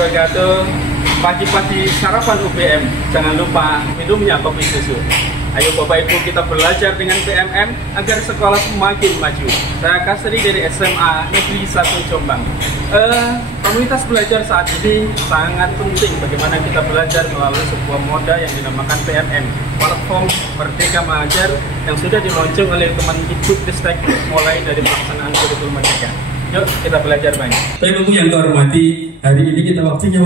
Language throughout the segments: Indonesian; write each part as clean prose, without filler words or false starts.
wabarakatuh. Pagi-pagi sarapan UBM, jangan lupa minumnya kopi susu. Ayo Bapak Ibu kita belajar dengan PMM agar sekolah semakin maju. Saya Kasri dari SMA Negeri 1 Jombang. Komunitas belajar saat ini sangat penting bagaimana kita belajar melalui sebuah moda yang dinamakan PMM, Platform Merdeka Mengajar, yang sudah diluncurkan oleh Kemendikbudristek mulai dari pelaksanaan kurikulum merdeka. Yuk kita belajar banyak. Bapak Ibu yang kehormati, hari ini kita waktunya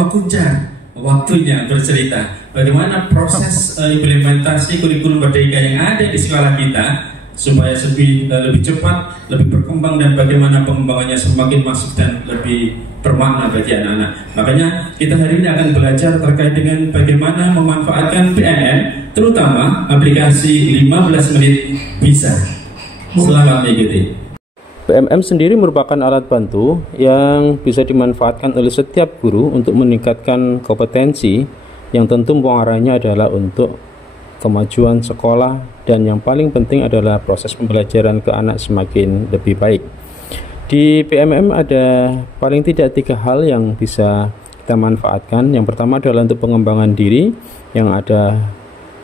bercerita bagaimana proses implementasi kurikulum merdeka yang ada di sekolah kita supaya lebih cepat, lebih berkembang, dan bagaimana pengembangannya semakin masuk dan lebih bermakna bagi anak-anak. Makanya kita hari ini akan belajar terkait dengan bagaimana memanfaatkan PMM, terutama aplikasi 15 menit bisa. Selamat mengikuti. PMM sendiri merupakan alat bantu yang bisa dimanfaatkan oleh setiap guru untuk meningkatkan kompetensi, yang tentu muaranya adalah untuk kemajuan sekolah, dan yang paling penting adalah proses pembelajaran ke anak semakin lebih baik. Di PMM ada paling tidak 3 hal yang bisa kita manfaatkan. Yang pertama adalah untuk pengembangan diri, yang ada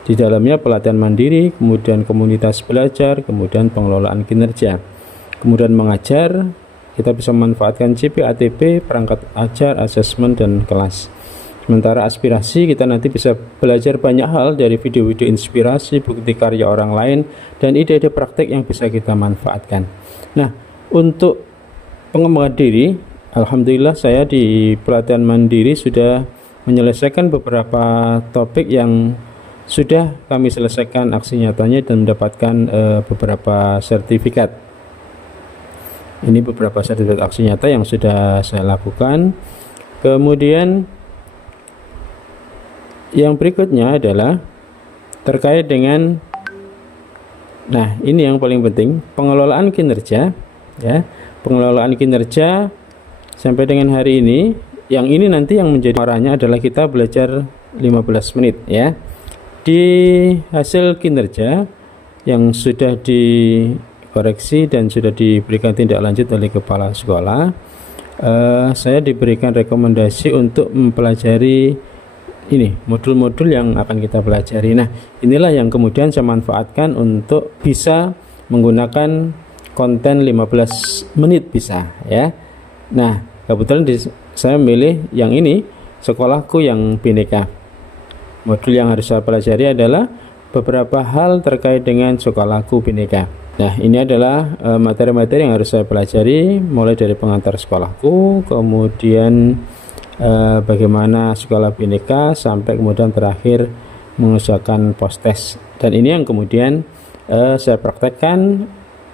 di dalamnya pelatihan mandiri, kemudian komunitas belajar, kemudian pengelolaan kinerja. Kemudian mengajar, kita bisa memanfaatkan CPATP, perangkat ajar, asesmen, dan kelas. Sementara aspirasi, kita nanti bisa belajar banyak hal dari video-video inspirasi, bukti karya orang lain, dan ide-ide praktek yang bisa kita manfaatkan. Nah, untuk pengembangan diri, alhamdulillah saya di pelatihan mandiri sudah menyelesaikan beberapa topik yang sudah kami selesaikan aksi nyatanya dan mendapatkan beberapa sertifikat. Ini beberapa sertifikat aksi nyata yang sudah saya lakukan. Kemudian yang berikutnya adalah terkait dengan, nah ini yang paling penting, pengelolaan kinerja, ya. Pengelolaan kinerja sampai dengan hari ini, yang ini nanti yang menjadi arahnya adalah kita belajar 15 menit, ya. Di hasil kinerja yang sudah dikoreksi dan sudah diberikan tindak lanjut oleh kepala sekolah, saya diberikan rekomendasi untuk mempelajari ini modul-modul yang akan kita pelajari. Nah, inilah yang kemudian saya manfaatkan untuk bisa menggunakan konten 15 menit bisa, ya. Nah, kebetulan saya memilih yang ini, sekolahku yang Bhinneka. Modul yang harus saya pelajari adalah beberapa hal terkait dengan sekolahku Bhinneka. Nah, ini adalah materi-materi yang harus saya pelajari, mulai dari pengantar sekolahku, kemudian bagaimana sekolah Bhinneka, sampai kemudian terakhir mengerjakan post-test. Dan ini yang kemudian saya praktekkan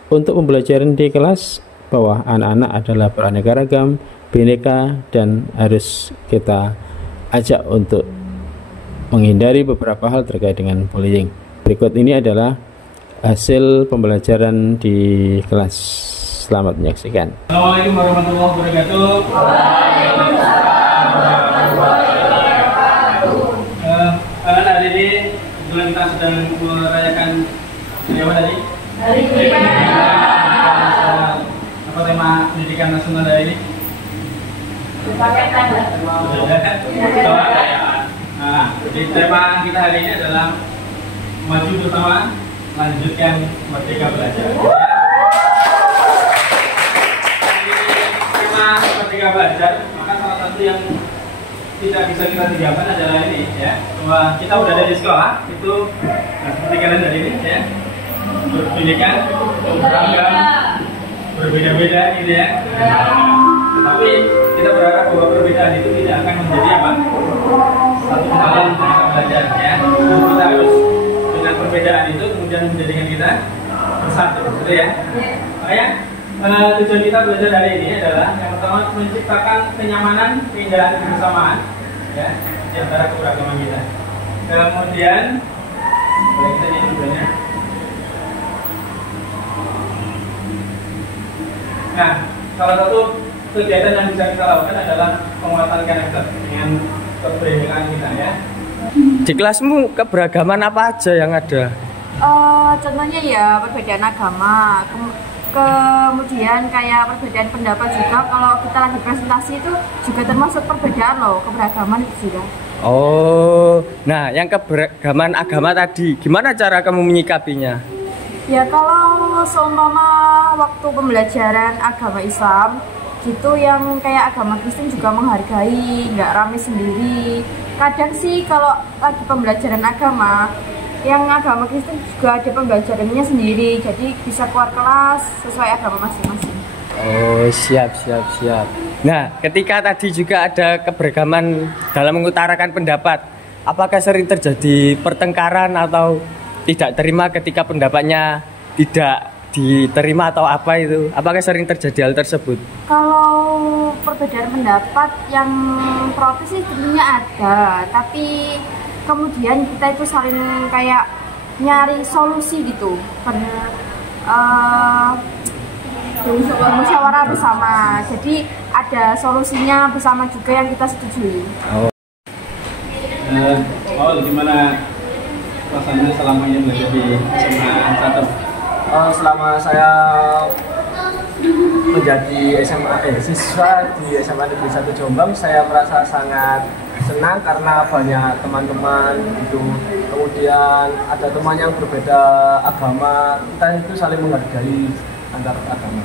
untuk pembelajaran di kelas, bahwa anak-anak adalah beraneka ragam, Bhinneka, dan harus kita ajak untuk menghindari beberapa hal terkait dengan bullying. Berikut ini adalah hasil pembelajaran di kelas. Selamat menyaksikan. Assalamualaikum warahmatullahi wabarakatuh. Anak-anak hari ini kebetulan kita sedang merayakan hari apa tadi? Hari apa tema pendidikan nasional hari ini? Nah, jadi tema kita hari ini adalah maju bersama, lanjutkan merdeka belajar. Tema merdeka belajar, maka salah satu yang tidak bisa kita tinggalkan adalah ini, ya, bahwa kita udah ada di sekolah itu, nah, seperti kalian dari ini, ya, berbeda, beragam, berbeda-beda, gitu ya. Tapi kita berharap bahwa perbedaan itu tidak akan menjadi apa? Satu penghalang untuk kita belajar, ya. Kita harus dengan perbedaan itu kemudian menjadikan kita bersatu, gitu ya. Makanya tujuan kita belajar hari ini adalah yang pertama menciptakan kenyamanan, keindahan, kebersamaan, ya, di antara keberagaman kita. Kemudian boleh kita nyanyi dulunya. Nah, salah satu kegiatan yang bisa kita lakukan adalah penguatan karakter dengan kebenekaan kita, ya. Di kelasmu keberagaman apa aja yang ada? Contohnya ya perbedaan agama, Kemudian kayak perbedaan pendapat juga, kalau kita lagi presentasi itu juga termasuk perbedaan loh, keberagaman itu juga. Oh, nah yang keberagaman agama tadi, gimana cara kamu menyikapinya? Ya kalau seumpama waktu pembelajaran agama Islam gitu, yang kayak agama Kristen juga menghargai, nggak rame sendiri. Kadang sih kalau lagi pembelajaran agama, yang agama Kristen juga ada pembelajarannya sendiri, jadi bisa keluar kelas sesuai agama masing-masing. Oh, siap. Nah, ketika tadi juga ada keberagaman dalam mengutarakan pendapat, apakah sering terjadi pertengkaran atau tidak terima ketika pendapatnya tidak diterima atau apa itu? Apakah sering terjadi hal tersebut? Kalau perbedaan pendapat yang protes sih tentunya ada, tapi kemudian kita itu saling kayak nyari solusi gitu, bermusyawarah bersama, jadi ada solusinya bersama juga yang kita setujui. Gimana rasanya selama ini belajar di SMA 1? Selama saya menjadi siswa di SMA Negeri 1 Jombang, saya merasa sangat senang karena banyak teman-teman itu, kemudian ada teman yang berbeda agama, kita itu saling menghargai antar agama.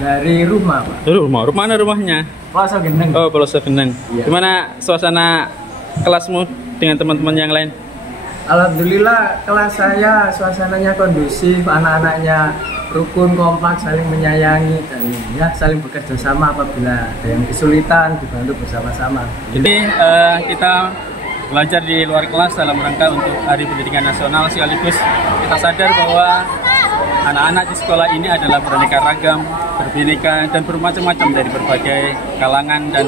Dari rumah, Pak. Rumah mana rumahnya? Pelosok Geneng. Oh, Pelosok Geneng. Iya. Gimana suasana kelasmu dengan teman-teman yang lain? Alhamdulillah kelas saya suasananya kondusif, anak-anaknya rukun, kompak, saling menyayangi dan ya saling bekerja sama apabila ada yang kesulitan dibantu bersama-sama. Jadi kita belajar di luar kelas dalam rangka untuk Hari Pendidikan Nasional, sekaligus kita sadar bahwa anak-anak di sekolah ini adalah beraneka ragam, berbineka dan bermacam-macam dari berbagai kalangan dan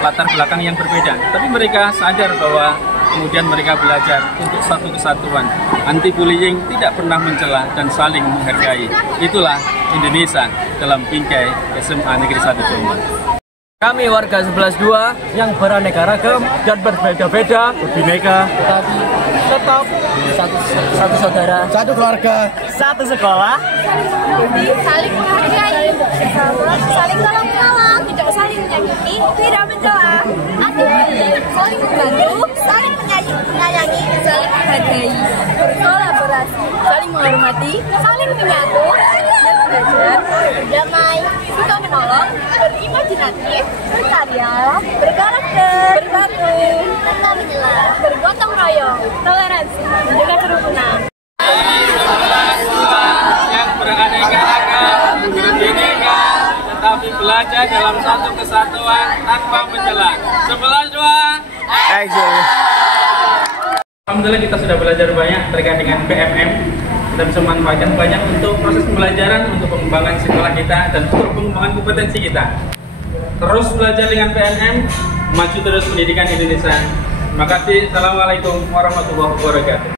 latar belakang yang berbeda. Tapi mereka sadar bahwa kemudian mereka belajar untuk satu kesatuan, anti bullying, tidak pernah mencela dan saling menghargai. Itulah Indonesia dalam bingkai SMA Negeri 1 Jombang. Kami warga 11-2 yang beraneka ragam dan berbeda-beda, berbineka, tetapi tetap satu saudara, satu keluarga, satu sekolah. Jadi saling menghargai, saling tolong menolong, tidak saling menyakiti, tidak mencela, saling membantu, saling menyayangi, saling menghargai, berkolaborasi, saling menghormati, saling menyatu, dan belajar, berdamai, suka menolong, berimajinatif, berkarya, berkarakter, berbakti, tanpa menyela, bergotong royong, toleransi, menjaga kerukunan. Yang beraneka ragam, berbineka, tetapi belajar dalam satu kesatuan tanpa mencela. 11-2. Alhamdulillah kita sudah belajar banyak terkait dengan PMM. Kita bisa manfaatkan banyak untuk proses pembelajaran, untuk pengembangan sekolah kita dan untuk pengembangan kompetensi kita. Terus belajar dengan PMM, maju terus pendidikan Indonesia. Terima kasih. Assalamualaikum warahmatullahi wabarakatuh.